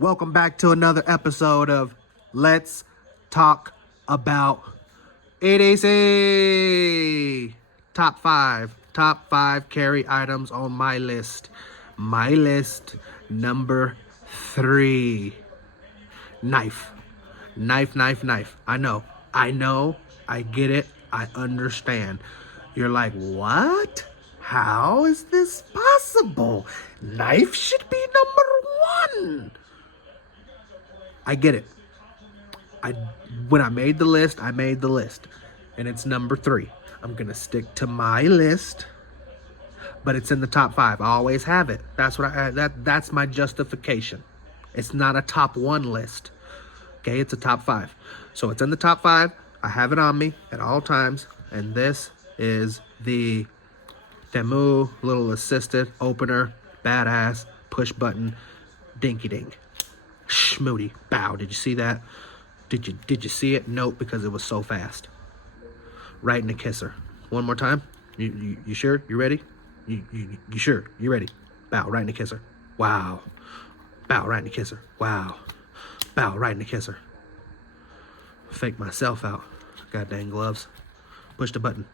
Welcome back to another episode of Let's Talk About EDC. Top five carry items on my list. My list number 3. Knife. Knife. I know. I get it. I understand. You're like, what? How is this possible? Knife should be number 1. I get it. When I made the list, and it's number 3. I'm gonna stick to my list, but it's in the top 5. I always have it. That's my justification. It's not a top 1 list. Okay, it's a top 5. So it's in the top 5. I have it on me at all times, and this is the Temu little assisted opener, badass push button, dinky dink. Schmooty. Bow. Did you see that? Did you see it? Nope, because it was so fast. Right in the kisser. One more time. You sure? You ready? You sure? You ready? Bow. Right in the kisser. Wow. Bow. Right in the kisser. Wow. Bow. Right in the kisser. Fake myself out. God dang gloves. Push the button.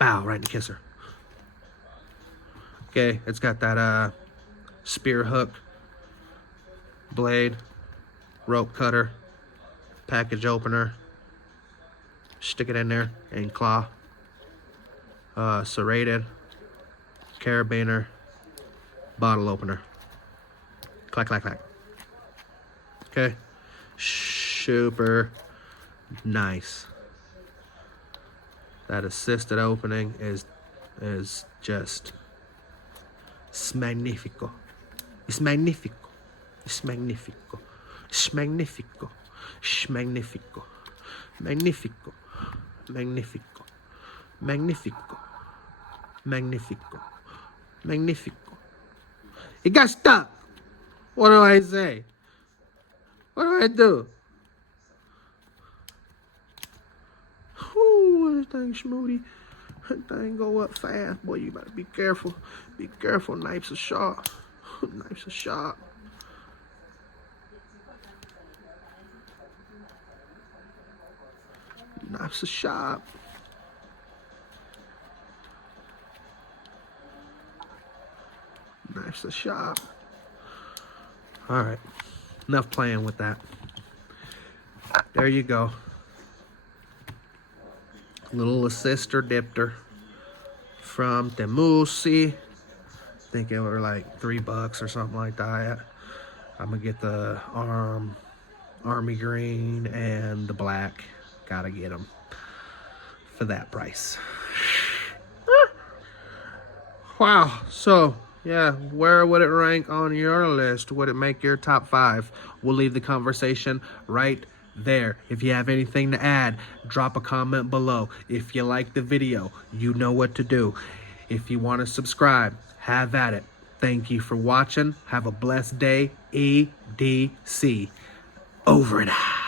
Bow. Right in the kisser. Okay, it's got that spear hook, blade, rope cutter, package opener, stick it in there, and claw, serrated, carabiner, bottle opener, clack. Okay, super nice. That assisted opening is just magnifico. It's magnifico. It's magnifico. It's magnifico. It's magnifico. Magnifico. Magnifico. Magnifico. Magnifico. Magnifico. It got stuck. What do I say? What do I do? Ooh, this thing schmooty. That thing go up fast. Boy, you better be careful. Be careful. Knives are sharp. Knives are sharp. Knives are sharp. Knives are sharp. Alright. Enough playing with that. There you go. Little assister dipter from Temu. I think it were like $3 or something like that. I'm gonna get the army green and the black. Gotta get them for that price. Wow. So yeah, where would it rank on your list? Would it make your top 5? We'll leave the conversation right there. If you have anything to add, drop a comment below. If you like the video, you know what to do. If you want to subscribe, have at it. Thank you for watching. Have a blessed day. EDC. Over and out.